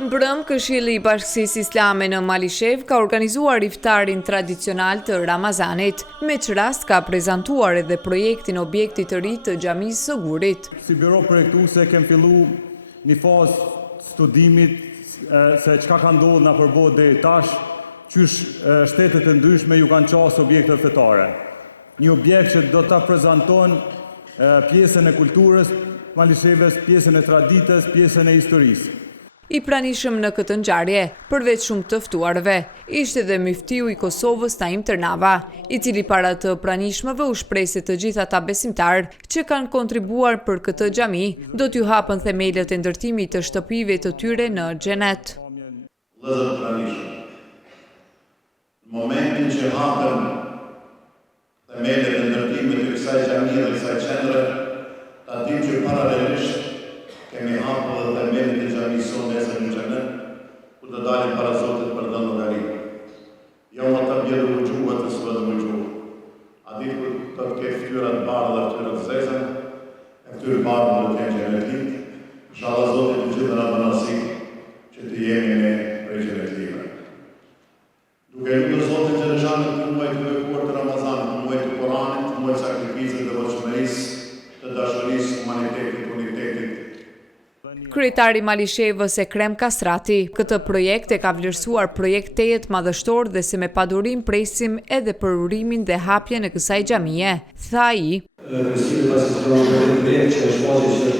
Mbrëm, Këshilli i Bashkisë Islame në Malishev ka organizuar iftarin tradicional të Ramazanit, me që rast ka prezantuar edhe projektin objektit të ri të Xhamisë së Gurit. Si biro projektuese kem fillu një fazë studimit se çka ka ndodhur na përbot deri tash, qysh shtetet e ndryshme ju kanë qasë objekte fetare. Një objekt që do ta prezanton pjesën e kulturës Malisheves, pjesën e traditës, pjesën e historisë. I pranishëm në këtë ngjarje, përveç shumë të ftuarve, ishte edhe muftiu i Kosovës Taim Tërnava, i cili para të pranishmëve u shpreh se të gjithë ata besimtarë që kanë kontribuar për këtë xhami do t'ju hapen themelët e ndërtimit të shtëpive të tyre në xhenet. Vëllezër pranishëm, në momentin që hapen themelët e ndërtimit të kësaj xhamie dhe kësaj qendre, ta dim që paralelisht kemi hapur dhe themelët e xhamisë sonë nesër në xhenet, ku të dalim para Zotit për dhënë llogari. Jo më të bjerë vëgjuhë të së vëdë vëgjuhë. A ditë kur të ketë ftyrat bardhë dhe ftyrat zezën, e ftyrë bardhë dhe të jenë xhenetit, inshallah Zotit të gjithë në banasi që të jemi ne prej xhenetlive. Duke lutur Zotin Xheleshanit të muaj të bekuar të Ramazanit, të muaj të Koranit, të muaj sakrificës dhe devotshmërisë, të dashurisë, humanitetit, unitetit. Kryetari i Malishevës Ekrem Kasrati, këtë projekt e ka vlerësuar projekt tejet madhështor dhe se me padurim presim edhe për urimin dhe hapjen e kësaj xhamie, tha ai. Këshilli pastron për projekt që është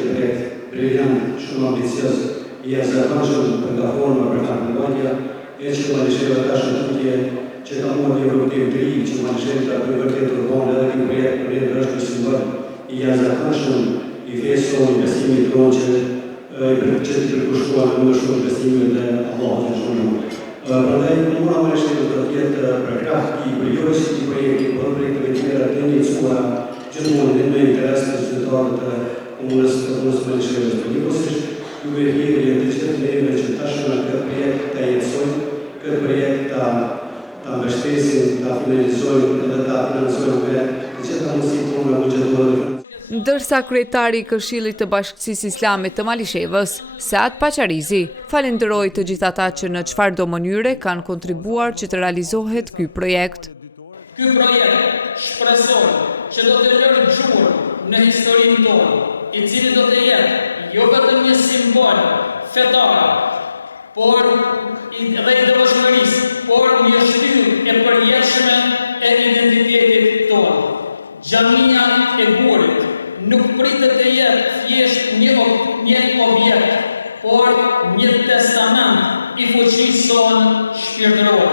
projekt briljant, shumë ambicioz, i jashtëzakonshëm për nga forma për kampanja, e që Malisheva ka shëndetje që ka marrë një rrugtim të ri, që Malisheva ka vërtet urbane edhe një projekt për është simbol i jashtëzakonshëm i fesë i besimit tonë që që të përkushtuar në shumë besimin dhe Allah të shumë. Prandaj, mua Malisheva do të jetë përkrah i përjojës i projekti, por projekteve tjera të iniciuara gjithmonë në interes të qytetarëve të komunës Malishevës. Njëkohësisht, ju vjen të gjithë neve që tashmë këtë projekt ta jetësojmë, këtë projekt ta mbështesim, ta finalizojmë edhe ta financojmë me të gjitha mundësitë tona buxhetore. Ndërsa kryetari i Këshillit të Bashkisë Islame të Malishevës, Saad Paqarizi, falenderoi të gjithë ata që në çfarëdo mënyre kanë kontribuar që të realizohet ky projekt. Ky projekt shpreson që do të lërë gjurmë në historinë tonë, i cili do të jetë jo vetëm një simbol fetar, por dhe i devotshmërisë, por një shtyllë e përjetshme e identitetit tonë. Xhamia e Gurit nuk pritet të jetë thjesht një objekt, por një testament i fuqisë sonë shpirtërore.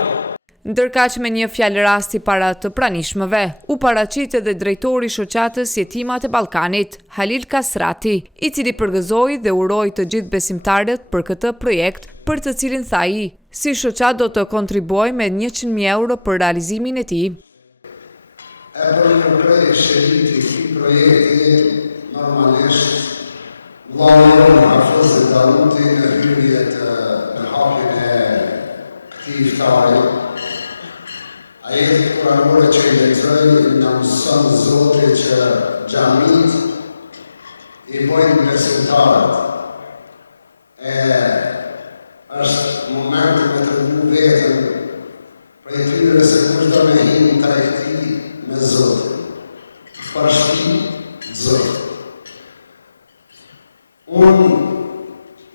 Ndërkaq me një fjalë rasti para të pranishmëve, u paraqit edhe drejtori i shoqatës Jetimat e Ballkanit, Halil Kasrati, i cili përgëzoi dhe uroi të gjithë besimtarët për këtë projekt, për të cilin tha ai, si shoqat do të kontribuojë me 100.000 euro për realizimin e tij. E për një prej shëriti këti projekti, normalisht, vlajën Hafëzit Daluti në hyrjet në hapjen e këti iftari. Ajetit kuranore që i lexoj në mëson Zoti që xhamit i bojnë besimtarët. Është momenti me të rëndu vetën prej tyre se kush do me hinë të rejti me Zotin, për shpi Zotin. Unë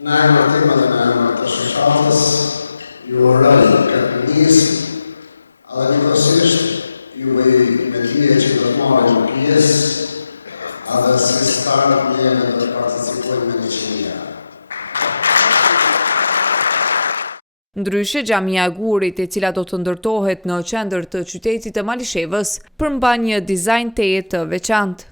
në emër tim edhe në emër të shoqatës ju uroj këtë nismë, edhe njëkohësisht ju me dije që do të marrim pjesë, edhe si start neve do të participojmë me 100.000 euro. Ndryshe, xhamia e Gurit, e cila do të ndërtohet në qendër të qytetit të Malishevës, përmban një dizajn teje të veçantë.